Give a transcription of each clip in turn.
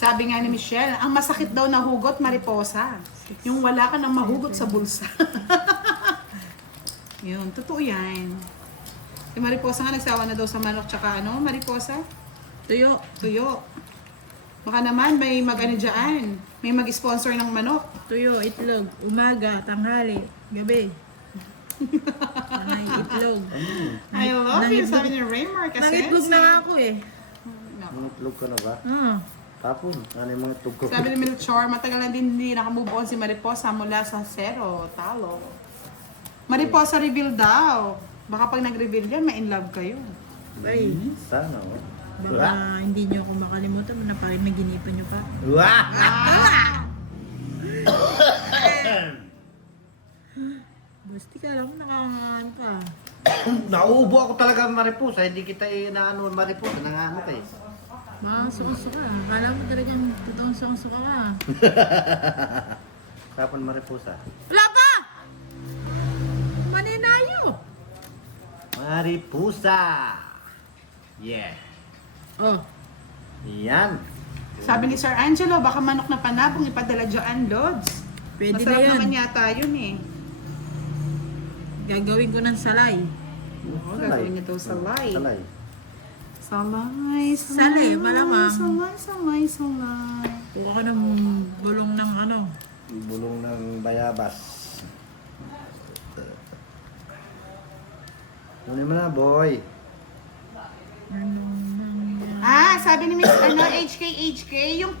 Sabi nga ni Michelle, ang masakit daw na hugot, mariposa. Yung wala ka nang mahugot sa bulsa. Yun, totoo yan. Si mariposa nga nagsawa na daw sa manok tsaka ano, mariposa? Tuyo. Tuyo. Baka naman may mag-ano dyan, may mag-sponsor ng manok. Tuyo, itlog. Umaga, tanghali, gabi. May itlog. I love you, Nangitlog- sabi ni Raymark. Nangitlog na nga ako eh. Itlog ka na ba? Tapon, ano yung mga itlog ko? Sabi ni Melchor, matagal na din hindi nakamove on si Mariposa mula sa zero, talo. Mariposa reveal daw. Baka pag nag-reveal yan, ma-in love kayo. Ay, Sana, oh. baka hindi nyo ako makalimutan na parang naginipan nyo pa. Wah! Basti ka lang, nakangaan ka. Nauubo ako talaga mariposa, hindi kita inaano mariposa, nangano kayo. Mga suka-suka. Akala mo talagang totoong suka-suka ka. Kapan mariposa? Wala pa! Maninayo! Mariposa! Yeah. Oh, Yan. Sabi ni Sir Angelo, baka manok na panabong ipadala dyan, Lods. pwede Masarap na yan. naman yata yun eh. Gagawin ko ng salay. Oo, gagawin niya daw salay. Salay. Salay, Salay, malamang. Salay. Kuha ka ng bulong ng ano. Bulong ng bayabas. Kunin mo na, boy. Anong nangyari? Ah, sabi ni Miss HK, yung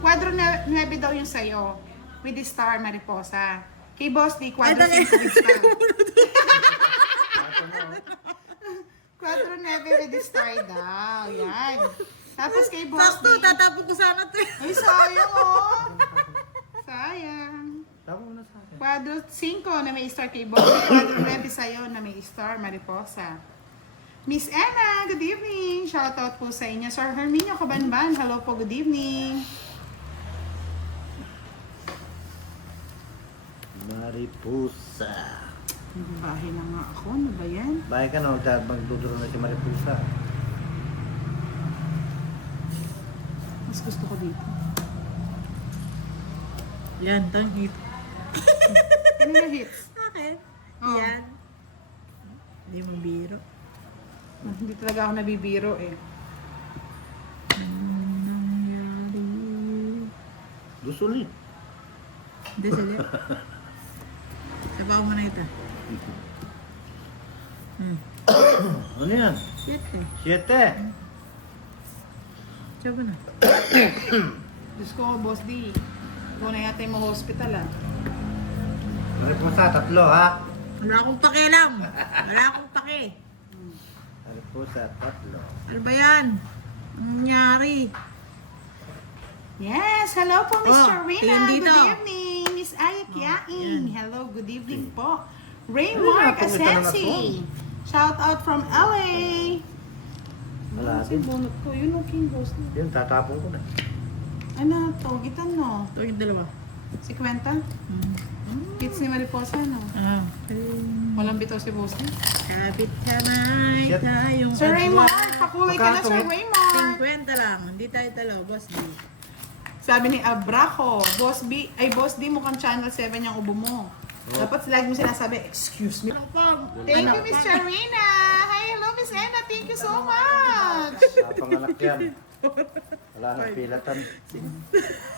quadro 9 daw yung sayo. With the star, Mariposa. Kay Boss D, quadro 5 with star. Quadro 9 with the star daw. Yan. Tapos kay Boss D. Sakto, tatapon ko sana ito. Ay, sayang oh. Sayang. Tama mo na sa akin. Quadro 5 na may star kay Boss D. Quadro 9 sa'yo na may star, Mariposa. Miss Anna, good evening. Shoutout po sa inyo. Sir Herminio Kabanban, hello po, good evening. Mariposa. Bahay na nga ako, ano ba yan? Bahay ka na, magduduro na si Mariposa. Mas gusto ko dito. Yan, tangkit. Ano na hits? Akin. Oh. Yan. Hindi mo biro. Hindi talaga ako nabibiro eh. Anong nangyari? Dusulit. Hindi, sige. Sabaw mo na ito. Ano yan? Shit eh. 7. Sabaw na. Diyos ko, Boss D. Ikaw na yata yung hospital ah. Mariposa, 3 ha? Wala akong pakialam. Wala akong pake. Mariposa, 3. Ano ba yan? Anong nangyari? Yes, hello po Miss Oh, Charina. tingin dito. Good evening. Miss Aya Kiaing. Hello, good evening po. Ay, Raymark napunta na Asensi. Shout out from LA. Wala Si din. bunot ko, yun o King Boss D. Yun, tatapon ko na. Ano, togitan no? Ito yung dalawa. Si Kwenta? Hits ni Mariposa no? Ah. Walang bitaw si Boss D. Kapit kamay Shit. tayong Sir adwa. Raymar, pakulay ka na Magkano? Sir Raymar. 50 lang. Hindi tayo talo, boss D. Sabi ni Abraco, Boss D, mukhang Channel 7 yung ubo mo. Dapat lagi mo sinasabi, excuse me. Thank you, Miss Charina. Hi, hello, Miss Anna. Thank you so much. Napanganak yan. Wala nang pilatan.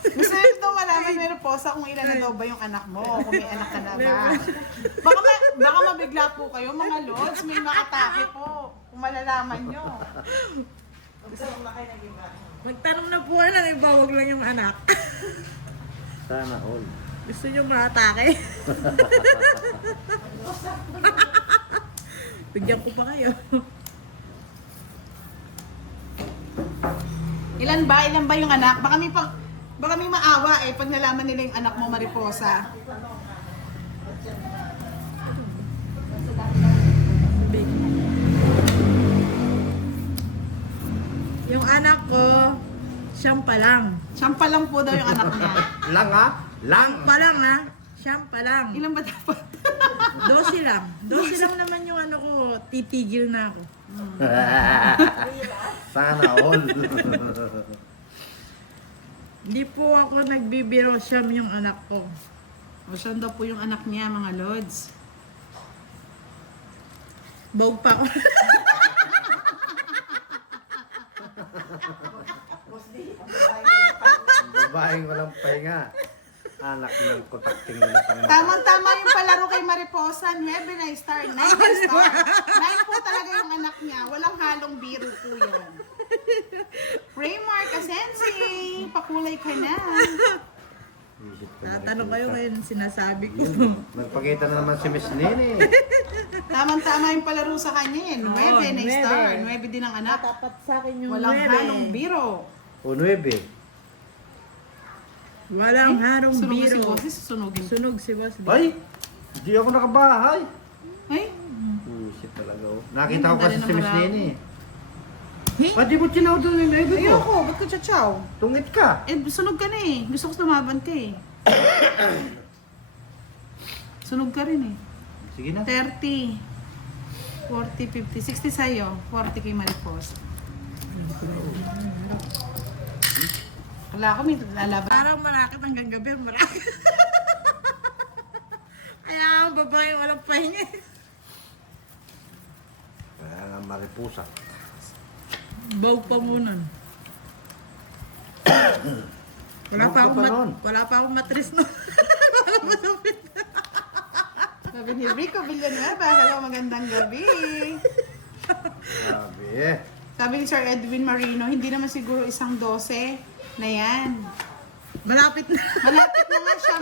Gusto nyo daw malaman, meron po sa kung ilan na daw ba yung anak mo, kung may anak ka na ba. Baka mabigla po kayo, mga lords, may makatake po. Kung malalaman nyo. Gusto mo kayo nag-iba? Magtanong na po ng iba, huwag lang yung anak. Sana all. Gusto nyo maatake? Bigyan ko pa kayo. Ilan ba yung anak? Baka may maawa eh pag nalaman nila yung anak mo, Mariposa. Yung anak ko, siyam pa lang. Siyam pa lang po daw yung anak niya. Lang ha? Lang! Pa lang ha? Siyam pa lang. Ilan ba dapat? 12 lang. 12 lang naman yung ano ko, titigil na ako. Sana all. Hindi po ako nagbibiro, siyam yung anak ko. O siya daw po yung anak niya, mga lods. Bawag pa ako. Babaeng walang pahinga. Anak ng kutakting na pang Tamang-tama yung palaro kay Mariposa. 9 na star, 9 na star. 9 po talaga yung anak niya. Walang halong biro po yun. Raymark Asensi, pakulay ka na. Isip ko Tatanong kayo ngayon sinasabi ko. Nagpakita na naman si Miss Nene. Tamang-tama yung palaro sa kanya eh. 9 Oo, na 9. star, 9 din ang anak. Tapat sa akin yung Walang 9. halong biro. O 9. Walang harong Sunog si biro. Boses, susunugin. Sunog si Boss. Ay! Hindi ako nakabahay. Ay, Isip talaga oh. Nakita ko kasi Ang si Miss dali ng Nene. Hey? Ba't di mo tinaw doon yung 9 ko? ayoko, ba't ka chachaw? Tungit ka. Eh, sunog ka na eh. Gusto ko tumaban ka eh. Sunog ka rin eh. Sige na. 30, 40, 50, 60 sa'yo. 40 kay Maripos. Wala ko, may lalaban. Parang marakit hanggang gabi. Marakit. Kaya ang babae walang pahinga. Kaya nga maripusa. Bawag pa muna. Wala Bawag pa ka akong pa nun. wala pa akong matris no. Wala masapit. Sabi ni Rico Villanueva, hello, magandang gabi. Sabi eh. Sabi ni Sir Edwin Marino, hindi naman siguro isang 12 na yan. Malapit na. Malapit na nga siya.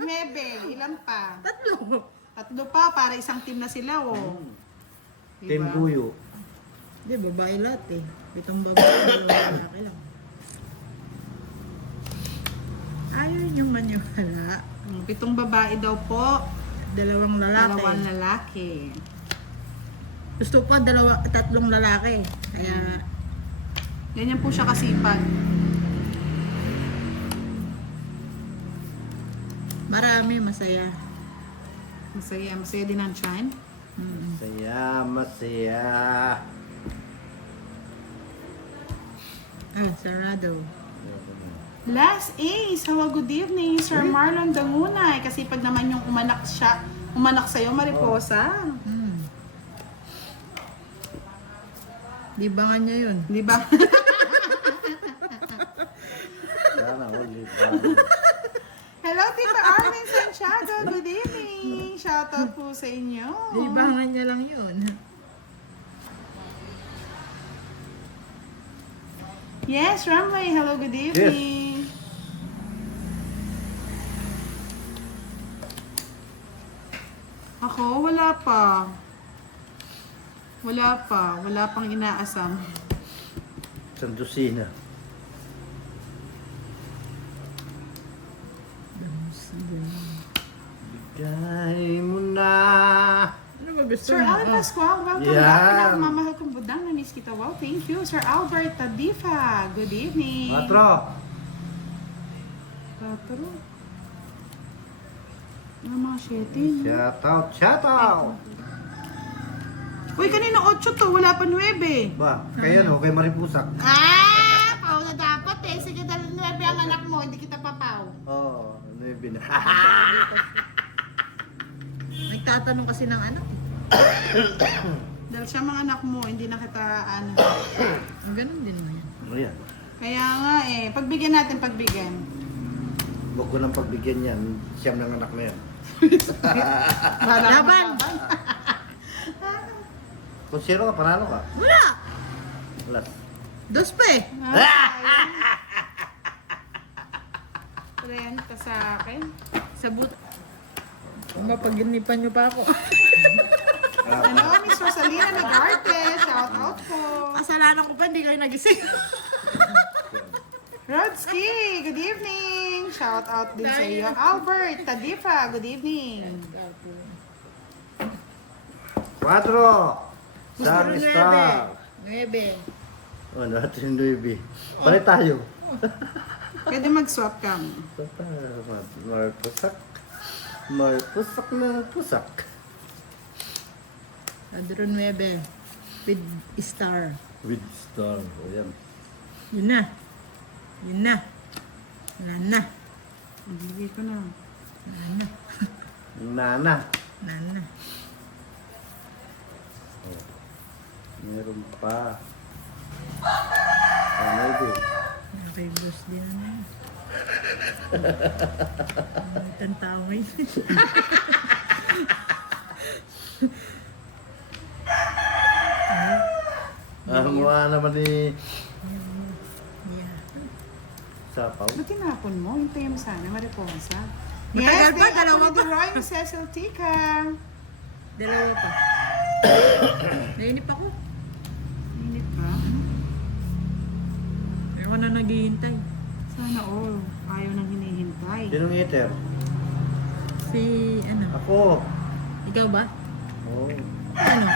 9, ilan pa? Tatlo. 3 pa, para isang team na sila, oh. Team Buyo. Hindi, babae lahat eh. Pitong babae, dalawang lalaki lang. Ayaw niyong maniwala. 7 babae daw po, Dalawang lalaki. 2 lalaki. Gusto pa tatlong lalaki. Kaya, Ganyan po siya kasipag. marami, masaya. Masaya, masaya din ang shine. Masaya, masaya. Sarado. Last Ace, hello, good evening, Sir Marlon Dangunay. Kasi pag naman yung umanak sa'yo, Mariposa. Di ba nga niya yun? Di ba? Sana ulit. Hello, Tita Armin Santiago, good evening. Shoutout po sa inyo. Di ba nga niya lang yun? Yes, Ramley, hello, good evening. Ako, wala pa. Wala pa. Wala pang inaasam. Sandusina. Bigay mo na. Ano ba gusto Sir mo? Albert Pascual, welcome Yan. back. Mamahal kong budang, namiss kita. Wow, thank you. Sir Albert Tadifa, good evening. 4. Patro. Ano mga 7? Shout out, shout out. Uy, kanina 8 to, wala pa 9. Ba, kaya no, kay Maripusak. Ah! Pao na dapat eh. Sige, dahil 9 ang anak mo, hindi kita papaw. Oo, 9 na. Nagtatanong kasi ng anak. Dahil siya mga anak mo, hindi na kita ano. Ganun din mo yan. Ano yan? Kaya nga eh, pagbigyan natin, pagbigyan. Huwag ko nang pagbigyan yan. Siyam ng anak na yan. Bahala ka Laban! maglaban. Kung zero ka, panalo ka. Wala! Last. Dos pa eh. Renta sa akin. Sa but. Mapaginipan niyo pa ako. Ano, Miss Rosalina Nagarte, shout out po. Kasalanan ko pa, hindi kayo nagising. Rodsky, good evening. Shout out din sa iyo. Albert Tadifa, good evening. 4. Star Star. 9. Oh, natin 9. Palit tayo. Pwede mag-swap kami. Marpusak. Marpusak na pusak. Adro 9. With star. With star. O yan. Yun na. Yun na. Wala na. Ibigay ko na. Wala na. Nana. Wala na. Oh. Meron pa. Ano din? Okay, boss din na. Itang tao ngayon. Ang mukha naman ni Yeah. Sapaw. Ba't tinapon mo? Hintayin mo sana, mariposa. Matagal pa, they dalawa approve the pa. Royal Cecil Tika. Dalawa pa. Nainip ako. Init ba? Ewan na naghihintay. Sana all. Ayaw nang hinihintay. Sinong eater? Si, ano? Ako. Ikaw ba? Oo. Ano?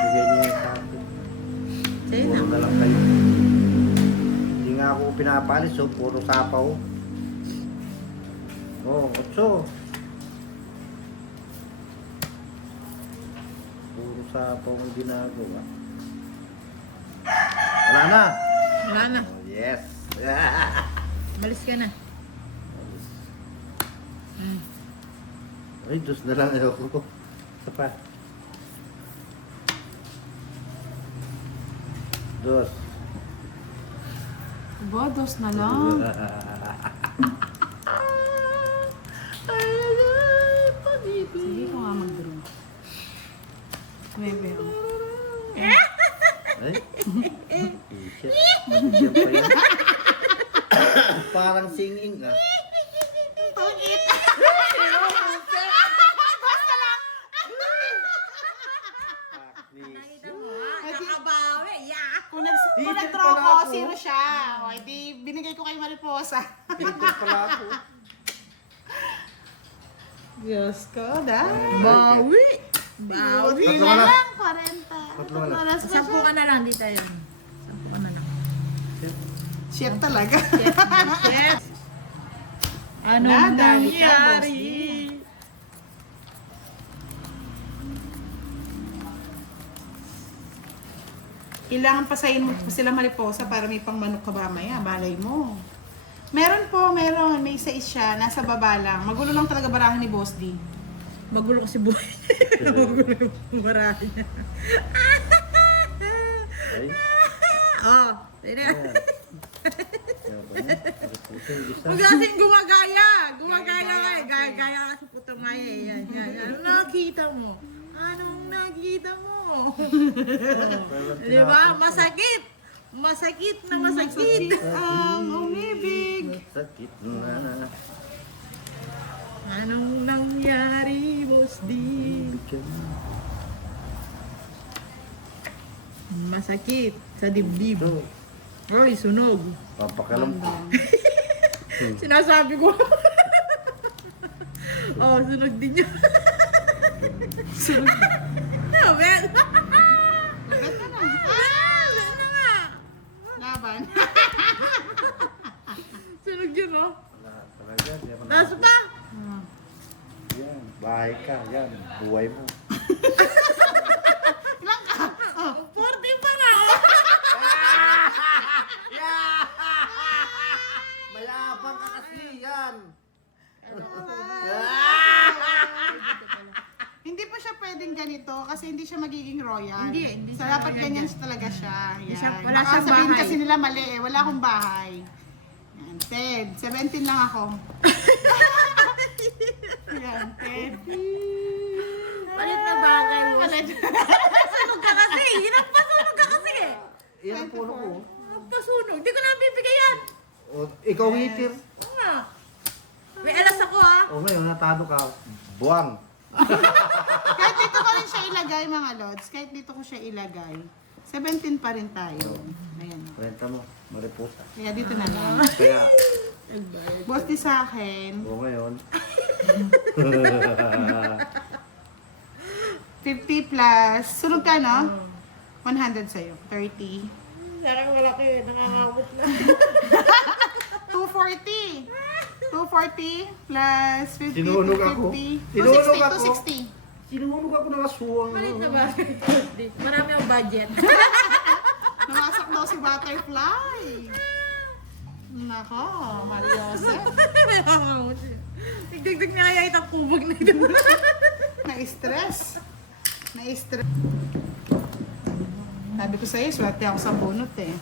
Bigay niyo yung sa akin. Sa'yo Puro na. na lang kayo. Hindi nga ako pinapalis, so puro sapaw. Oo, 8. Puro sapaw ang ginagawa. Wala na. Wala na. Oh, yes. Malis ka na. Hmm. Ay, Diyos na lang ako. Isa pa. Dos. Bodos na lang. Sige ko nga mag-draw. Bebe. Ay? Shit. Diyan pa yun. Parang singing ah. Pangit. Nakita mo ha? Kakabawi. Yeah! Kung Dito nag-draw pala ko, ako. zero siya. O, edi binigay ko kay Mariposa. Dito pala ako. Diyos ko, dahil. Bawi! Bawi Tatlo na na. lang, 40. Tatlo na. Oras pa Sampu siya. ka na lang, di tayo. Sampu ka na lang. Shit talaga. Yes! Ano Nadali ka, nangyari? Kailangan pasayin mo pa sila Mariposa para may pangmanok ka ba maya. Balay mo. Meron po, meron. May isa siya. Nasa baba lang. Magulo lang talaga barahan ni Boss D. Magulo kasi buhay. Magulo yung marahan niya. Ay. Oh, pwede. Ayan. Kaya ba yan? Puso yung isa. Huwag kasing gumagaya. Gumagaya ka eh. Gaya ka sa puto nga eh. Yan, yan. Anong nakita mo? Anong nakita mo? Di ba? Masakit. Masakit na masakit. Ang umibig. Sakit na. Anong nangyari, Boss D? Masakit sa dibdib. Ito. Oy, sunog. Papakalam ko. Sinasabi ko. Oh, sunog din yun. Sunog. No, man. Lagat ka na. Ano nga? Laban. Sunog yun, oh. Wala talaga. Di ako Taas pa. Yan. Bahay ka. Yan. Buhay mo. 40 pa nga, oh. Mayabang ka kasi. Yan. Hindi pa siya pwedeng ganito kasi hindi siya magiging royal. Hindi So, siya dapat ganyan. ganyan talaga siya. Yan. Wala Baka siyang sabihin bahay. kasi nila mali eh. Wala akong bahay. Yan, Ted. 17 lang ako. Yan, Ted. Palit na bagay mo. Palit. Sunog ka kasi. Hinagpasunog ka kasi. Yan ang puno ko. Pasunog. Hindi ko na bibigay yan. O, ikaw hitir. Oo nga. May alas ako, ha. O ngayon, natado ka. Buwang. Kahit dito ko rin siya ilagay, mga lods. Kahit dito ko siya ilagay. 17 pa rin tayo. Ayan. Kwenta mo. Mariposa. Kaya dito na lang. Kaya, Boss di sa akin, o ngayon. 50 plus, sunod ka no? 100 sa'yo. 30. Sarang wala kayo. Nakakabot na. 240. 240 plus 50. Sinunog ako. 250. Sinunog 260. ako. 260. Sinunog ako ng aswang. Palit na ba? Marami ang budget. Namasak daw si Butterfly. Nako, Mariose. Nagdagdag niya kaya itang kubag na ito. Na-stress. Na-stress. Sabi ko sa'yo, swerte ako sa bunot eh.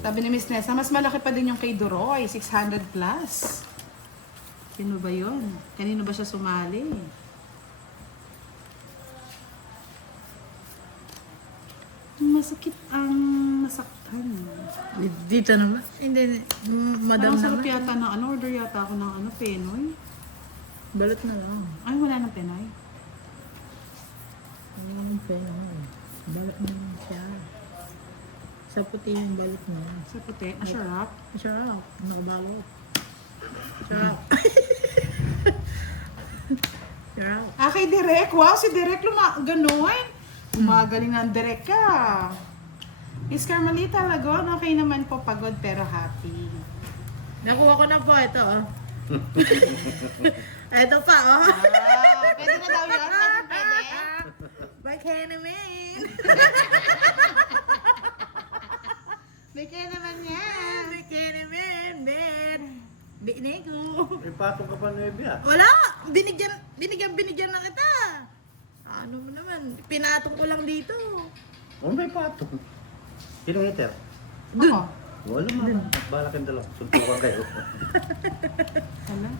Sabi ni Miss Nessa, mas malaki pa din yung kay Duroy, 600 plus. Sino ba yun? Kanino ba siya sumali? Masakit ang masaktan. Dito naman. Hindi, madam Parang sarap naman. yata na ano, order yata ako ng ano, Penoy. Balot na lang. Ay, wala ng Penoy. Ano naman pwede balot na lang siya. Sa puti yung balot na. Sa puti, sarap. Sarap. Nakabalot. Sarap. Sarap. Ah, kay Direk. Wow, si Direk gano'n. Gumagaling ng Direk ka. Miss Carmelita Lagon, okay naman po, pagod pero happy. Nakuha ko na po ito, oh. Ito pa, oh. Ah, pwede na daw yun? Pwede? Bakit naman? Bigay naman yan. Bakit naman, Ben? Binig ko. May patong ka pa na ah. Wala! Binigyan na kita. Ano mo naman? Pinatong ko lang dito. Oh, may patong. Sinong hater? Ako. Wala man. Balak yung dalawa. Suntukan kayo. Hala.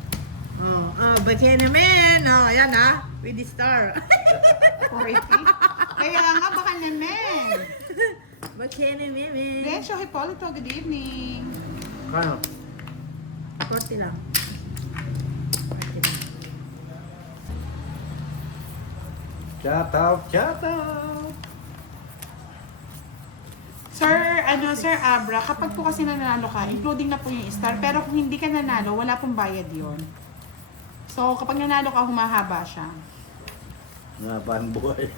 Bakit naman? Ayan ha. With the star. Pretty. Kaya nga, baka naman. Bakit naman? Renzo Hipolito, good evening. Kano? 40 lang. Shout out, shout out. Sir Abra, kapag po kasi nanalo ka, including na po yung star, pero kung hindi ka nanalo, wala pong bayad yon. So, kapag nanalo ka, humahaba siya. Naban buhay.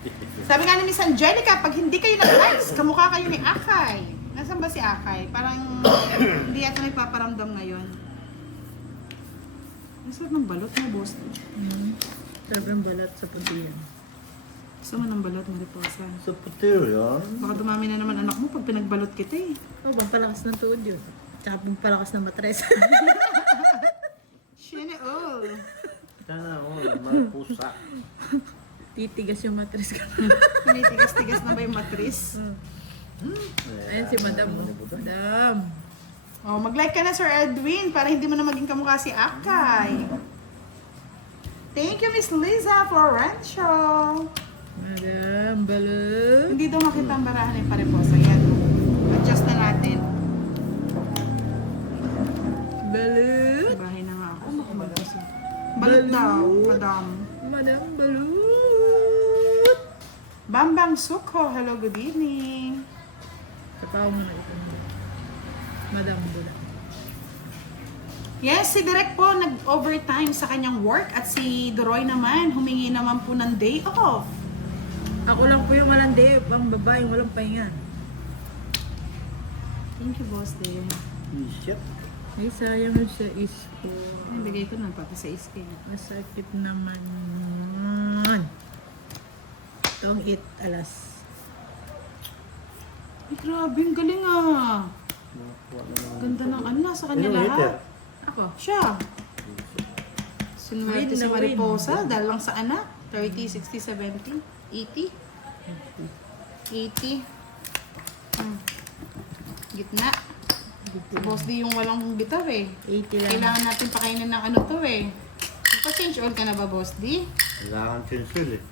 Sabi nga ni Miss Angelica, pag hindi kayo nag-likes, kamukha kayo ni Akay. Nasaan ba si Akay? Parang hindi yata nagpaparamdam ngayon. Ang sarap ng balot mo, boss. Sarap ng balat sa puti yan. Gusto mo ng balot, Mariposa? Sa putir yan. Baka dumami na naman anak mo pag pinagbalot kita eh. Pampalakas ng tuod yun. Tsaka pampalakas ng matres. Shine all. Sana ako, mga pusa. Titigas yung matres ka. Tinitigas-tigas na ba yung matris? Ayan si Madam. Madam. Oh, mag-like ka na, Sir Edwin, para hindi mo na maging kamukha si Akay. Thank you, Miss Liza Florencio. Madam, balot. Hindi daw makita ang barahan ng Mariposa. Yan. Adjust na natin. Balot. Bahay na nga ako. Balot daw, madam. Madam, balot. Bambang Suko, hello, good evening. Tapaw mo na ito. Madam, balot. Yes, si Direk po nag-overtime sa kanyang work at si Duroy naman, humingi naman po ng day off. Ako lang po yung walang day, ang babaeng walang pahinga. Thank you, boss, din. Shit. Ay, sayang mo siya is ko. Nabigay ko na pati sa iske. Masakit naman. Itong eat alas. Ay, grabe, ang galing ah. Ganda ng ano, nasa kanya Sinong hater? lahat. Ako. Siya. Sinwerte Win si na win. Mariposa, dahil lang sa anak. 30, 60, 70, 80. 80. Gitna. Si Boss D yung walang bitaw eh. 80 lang. Kailangan natin pakainin ng ano to eh. Pa-change oil ka na ba, Boss D? Kailangan chinsil eh.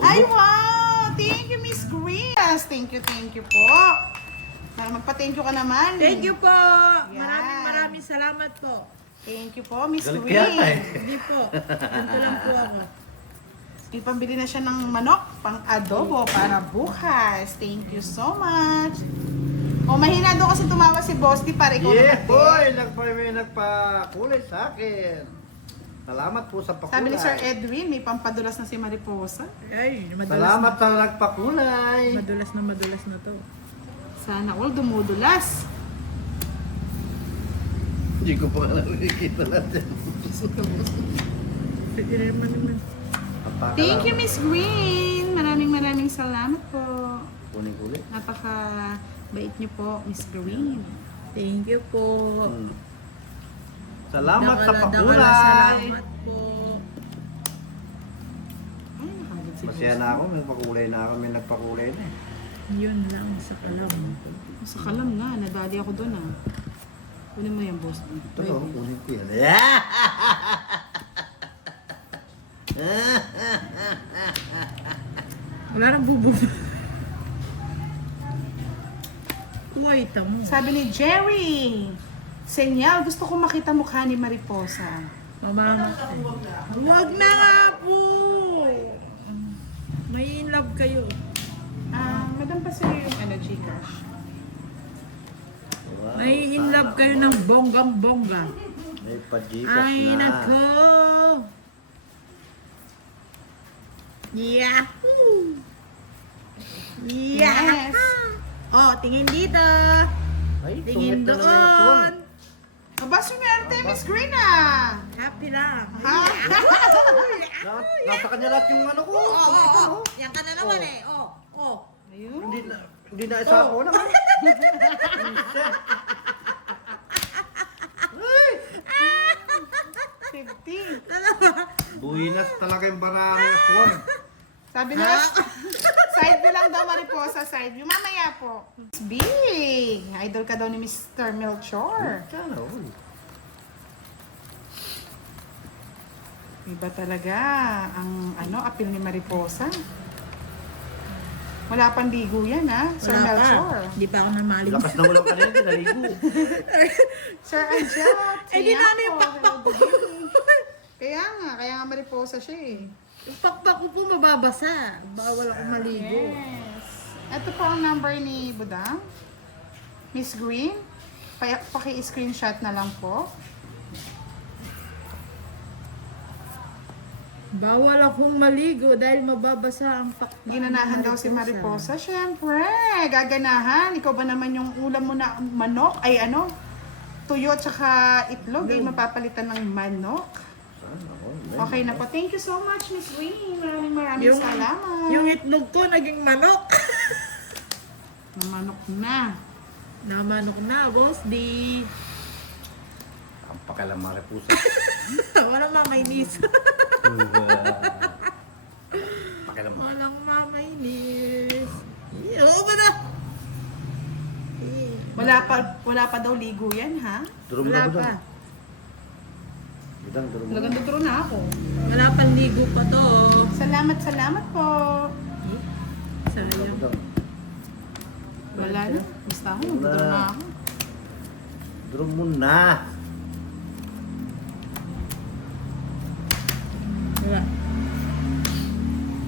Ay, wow! Thank you, Miss Grace! Thank you po. Magpa-thank you ka naman. Thank you po. Yan. Maraming salamat po. Thank you po, Miss Galit ka yata eh. Grace. Hindi po. Ganito lang po ako. May pambili na siya ng manok, pang adobo para bukas. Thank you so much. O, mahina doon kasi tumawa si Boss D para ikaw Yeah, naman. boy! May nagpakulay sa akin. Salamat po sa pakulay. Sabi ni Sir Edwin, may pampadulas na si Mariposa. Ay, madulas Salamat sa nagpakulay. madulas na to. Sana all dumudulas. Hindi ko pa nakikita natin. Pwede naman. Thank you, Miss Green. Maraming salamat po. Kuning-kulit. Napaka-bait niyo po, Miss Green. Thank you po. Salamat sa Dakala, pakulay. salamat po. Ay, nakagod si Masaya Boss. na ako, may pakulay na ako, may nagpakulay na eh. Yun lang sa kalam. Sa kalam nga, nadali ako doon ah. Kunin mo yan, boss. Ito no, kunin ko yan. Yeah! Wala nang bubog. Kuwait mo. Sabi ni Jerry, Senyal, gusto ko makita mukha ni Mariposa. Mama, huwag na nga po. May in love kayo. Madam pa sa'yo yung Gcash. Wow, May in love kayo ng bonggang-bongga. may pa-Gcash Ay, na. nako. Yahoo! Yes. Oh, tingin dito. Ay, Tingin tungit na naman ito. doon. Aba, sumerte, Miss Green ah! Happy lang. Ha? Nasa kanya lahat yung ano ko. Oh. Yan ka na naman eh. Oh. Ayun. Hindi na isa ako naman. Ay! 50. Buhinas talaga yung barari na kuwan. Sabi nila, side view lang daw Mariposa, side view. Mamaya po. It's big. Idol ka daw ni Mr. Melchor. Sana, uy. Iba talaga ang appeal ni Mariposa. Wala pang ligo yan ha, Sir Wala pa. Melchor. Hindi pa ako namaling. Lakas na ulang kanina, pinaligo. Sir Anjat. Ay, di na ano yung pakpak ko. Kaya nga Mariposa siya eh. Yung pakpak ko po mababasa. Bawal ako maligo. Yes. Ito po ang number ni Budang. Miss Green. Paki-screenshot na lang po. Bawal akong maligo dahil mababasa ang pakpak. Ginanahan daw si Mariposa. Siyempre, gaganahan. Ikaw ba naman yung ulam mo na manok? Ay tuyo tsaka itlog. Ay mapapalitan ng manok. Sana, uy. Okay na po. Thank you so much, Miss Green. Maraming salamat. Yung itlog ko naging manok. Manok na. Namanok na, boss D. Ang pakalang maripusa. Walang mamainis. Pakalang maripusa. Walang mamainis. Oo ba na? Wala pa daw ligo yan, ha? Durum Wala na pa. budang. Budang, durum na. Talagang tuturo na ako. Wala pang ligo pa to. Salamat po. Sayang. Budang. Wala na. Basta ako, tuturo na ako. Durum mo na. Wala.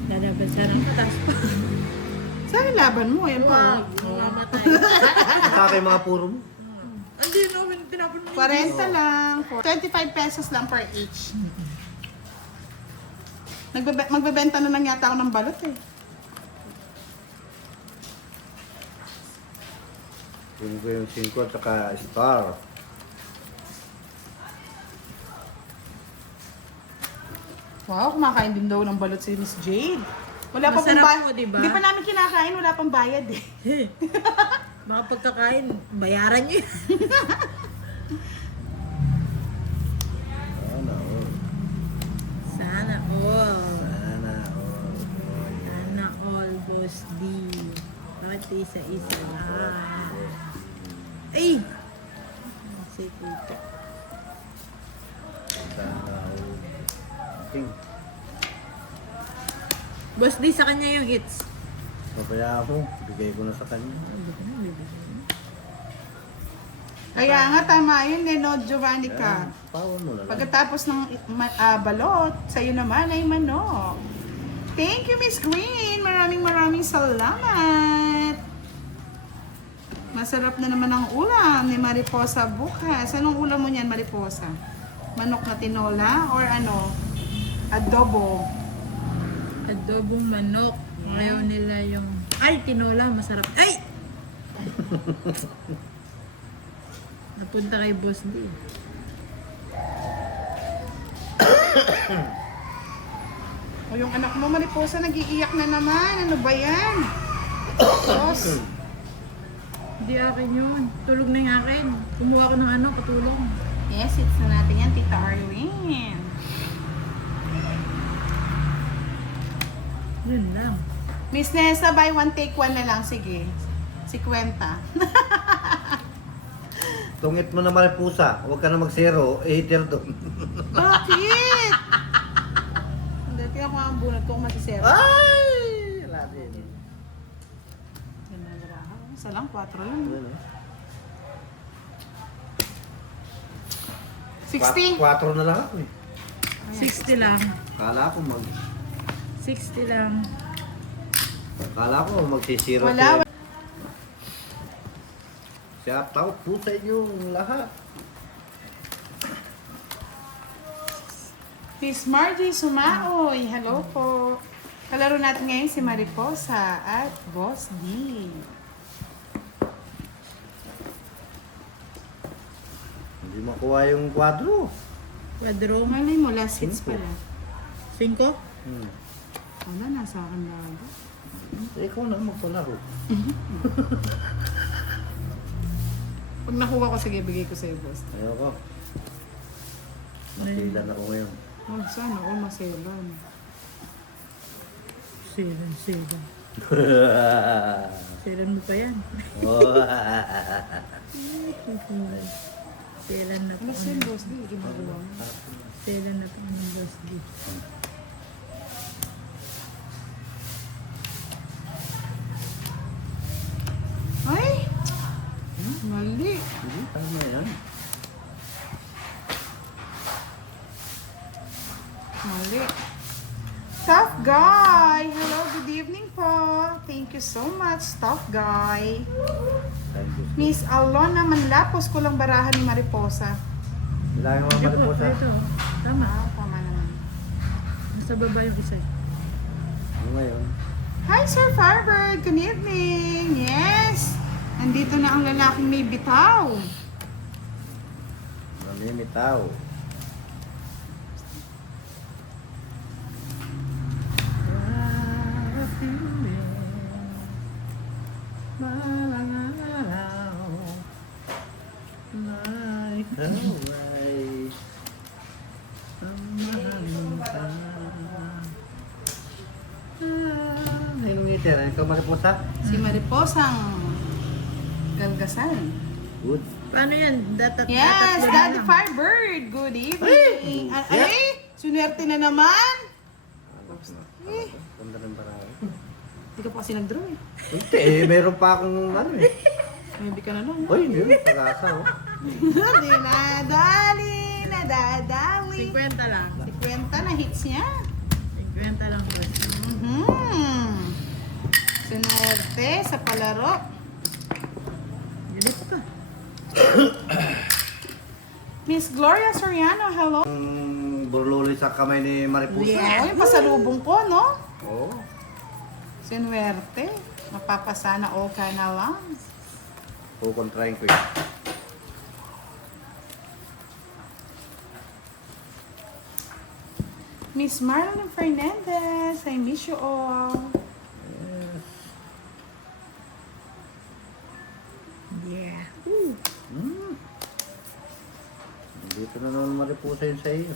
Lalaban siya ng patas pa. Saan yung laban mo? Yan pa. Mamatay. Sa akin mga puro mo. Hindi namin tinapon mo. 40 lang. 25 pesos lang per each. Magbebenta na lang yata ako ng balot eh. Yung ko yung 5 at saka star. Wow, kumakain din daw ng balot si Miss Jade. Wala pa pong Masarap bayad. po, diba? Hindi pa namin kinakain, wala pang bayad eh. Mga pagkakain, bayaran niyo. Sana, all. Sana all. Sana, all. Sana all, boss D. Bakit isa-isa lang? Ay! Si Tito. Sana, all. King, Boss D, sa kanya yung hits. papaya ako. Bigay ko na sa kanya. Kaya nga, tama yun eh, no, Giovanni ka. Pawon mo na lang. Pagkatapos ng balot, sa'yo naman ay manok. Thank you, Miss Green. Maraming salamat. Masarap na naman ang ulam ni Mariposa bukas. Anong ulam mo niyan, Mariposa? Manok na tinola or ano? Adobo. Adobong manok. Ayaw nila yung... Ay, tinola. Masarap. Ay! Napunta kay Boss D. O yung anak mo, Mariposa, nag-iiyak na naman. Ano ba yan? Boss. Hindi akin yun. Tulog na yung akin. Kumuha ko ng ano, patulong. Yes, it's na natin yan, Tita Arlene. Yun lang. Miss Nessa, buy one, take one na lang. Sige. 50. Tungit mo na maripusa. Huwag ka na mag-zero. Hater doon. Bakit? Hindi, kaya ko ang bunot ko kung masisero. Ay! Wala din. Isa lang, 4 lang. 60. 4 na lang ako eh. 60 lang. Kala ko 60 lang. magsisiro. Wala. Shout out po sa inyong lahat. Miss Margie Sumaoy, hello po. Kalaro natin ngayon si Mariposa at Boss D. Hindi makuha yung kwadro. Quadro. Malay mo, last hits Cinco. pala. 5? Wala, nasa akin lagi. Ikaw na magpalaro. Pag nakuha ko, sige, bigay ko sa'yo, Boss. Ayoko. Masilan ako ngayon. Oh, sana ako maselan. Silan. Silan mo pa yan. Silan na Ano to. sa'yo, Boss D? Ginagawa mo. Silan na to ng Boss D. Ay! Mali. Hindi, tama yan. Mali. Tough Guy! Hello, good evening po. Thank you so much, Tough Guy. Miss Alona Manlapos ko lang barahan ni Mariposa. Kailangan mo maripusa. Ito. Tama. Tama naman. Nasa baba yung isa. Ano ngayon? Hi, Sir Firebird! Good evening! Yes! Nandito na ang lalaking may bitaw. Namimitaw. Anong ngiter? Ikaw maripusa? Si Mariposang Galgasan. Good. Paano yan? Yes, Datatlo Daddy na lang. Firebird! Good evening! Ay! Sunwerte na naman! Ganda ng barahan. Hindi ka pa kasi nag-draw eh. Hindi eh, meron pa akong ano eh. Maybe ka na lang. Uy, hindi mo pag-asa oh. Di nadadali. 50 lang. 50 na hits niya. 50 lang. Boss. Sunwerte sa palaro. Galit ka. Miss Gloria Soriano, hello. Burluli sa kamay ni Maripusa. Oh, yung pasalubong ko, no? Oo. Sunwerte. Mapapasana all ka na lang. Kukontrahin ko yun. Miss Marlon Fernandez, I miss you all. Yeah. Dito na naman Maripusa yun sa iyo.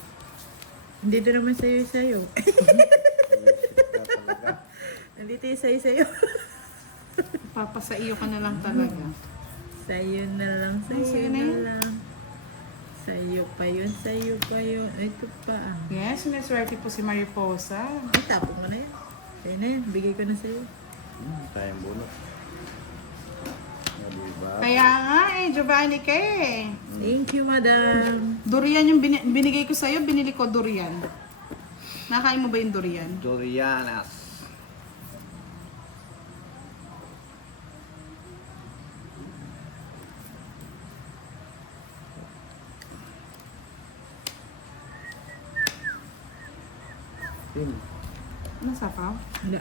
Nandito naman sa'yo. Nandito yung sa'yo. Papasa iyo ka na lang talaga. Sa'yo na lang, Sa'yo sa'yo na na yun? lang. Sa'yo pa yun. Ito pa. Yes, sinaswerte po si Mariposa. Ay, tapon mo na yan. Sa'yo na yan. Bigay ko na sa'yo. Tayong bunot. Diba? Kaya nga eh, Giovanni ka eh. Thank you, madam. Durian yung binigay ko sa'yo, binili ko durian. Nakain mo ba yung durian? Dorianas. Pin. Ano sapaw? Wala.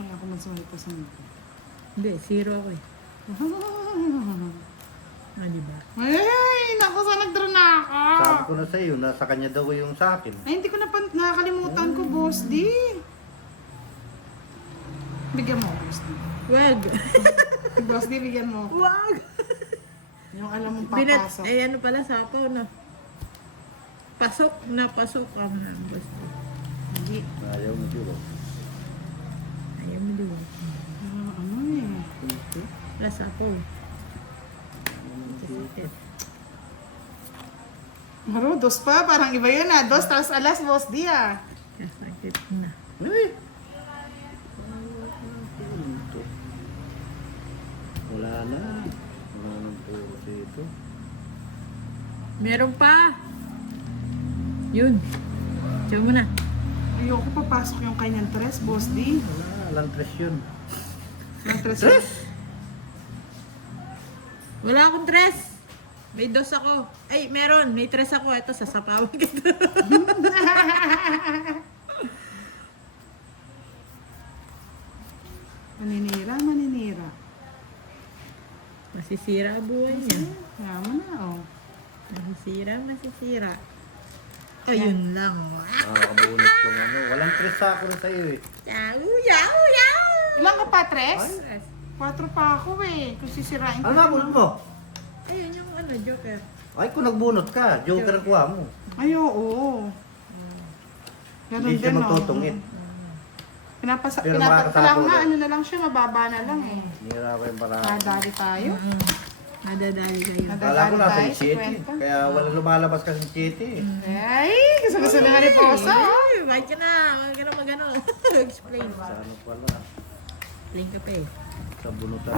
Ay, ako magsumay pa sa nito. Hindi, zero ako eh. Ah, diba? Ay, naku, saan nagdraw na ako? Sabi ko na sa iyo, nasa kanya daw yung sa akin. Ay, hindi ko na nakakalimutan ko, boss D. Bigyan mo ako, boss D. Wag. Boss D, bigyan mo ako. Wag. Yung alam mong Binat, papasok. eh ano pala, sapaw na. Pasok na pasok ang basta. Hindi. Ayaw mo dito. Ayaw mo doon. Ano eh. Wala sapaw. Maro, dos pa. Parang iba yun ah. Dos, tapos alas, boss D ah. Kasakit na. Ay! Wala na. Wala nang puro dito. Meron pa. Yun. Diyan mo na. Ayoko papasok yung kanyang tres, boss D. Wala, lang tres yun. Ang tres. Tres? Wala akong tres. May dos ako. Ay, meron. May tres ako. Ito, sasapawan kita. Maninira, maninira. Masisira ang buhay niya. Kaya mo na, oh. Masisira, masisira. O, yun lang. Oh. Nakakabunot yung ano. Walang tres ako rin sa iyo eh. Yaw, yaw, yaw. Ilan ka pa, tres? Tres. 4 pa ako eh. Kung sisirain ko. Ano nabunot mo? Ayun yung ano, joker. Ay, kung nagbunot ka, joker ang kuha mo. Ay, oo. Ganun Hindi siya din, oh. magtutungit. Pero makakasako Kailangan nga, ulit. ano na lang siya, mababa na lang eh. Nira ko yung para. Nadali tayo. Nadadali kayo. Kala ko nasa tayo, 7. 50. Kaya wala lumalabas kasi 7 eh. Ay, gusto na nga ni Posa. Ay, wait ka na. Huwag ka na mag-ano. Explain. Sa ano pala, Explain ka pa eh. sa bunutan.